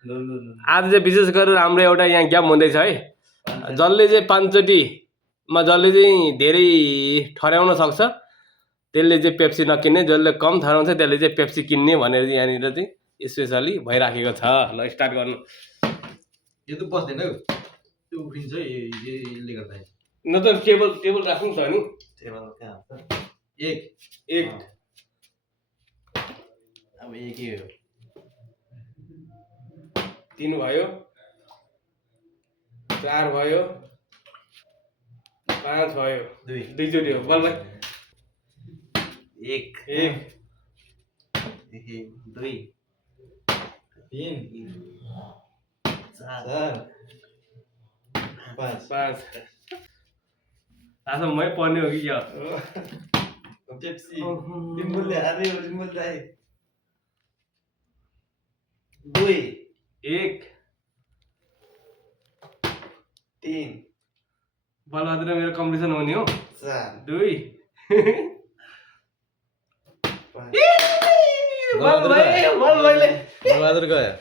आज चाहिँ विशेष गरेर हाम्रो एउटा यहाँ ग्याप हुँदैछ है जसले चाहिँ 5 चोटिमा जसले चाहिँ धेरै ठर्याउन सक्छ त्यसले चाहिँ पेप्सी नकिन्ने जसले कम ठर्याउँछ त्यसले चाहिँ पेप्सी किन्ने भनेर चाहिँ यहाँनिर चाहिँ स्पेसली भइराखेको छ ल स्टार्ट गर्नु यो त बस्दैन हौ त्यो उफ्रिन्छ यसले गर्दा न त टेबल राख्नु छ नि टेबल कहाँ हुन्छ एक अब एक हो 3 भयो 4 भयो 5 भयो 2 चोटि हो बल भाइ एक 2 3 4 5 आज मै पर्ने हो कि क्या पेप्सी रिमुलले हारे रिमुलले 2 1 3 बलबहादुर मेरो कम्पिटिसन हुने हो 4 2 5 बल भाइले बलबहादुर गयो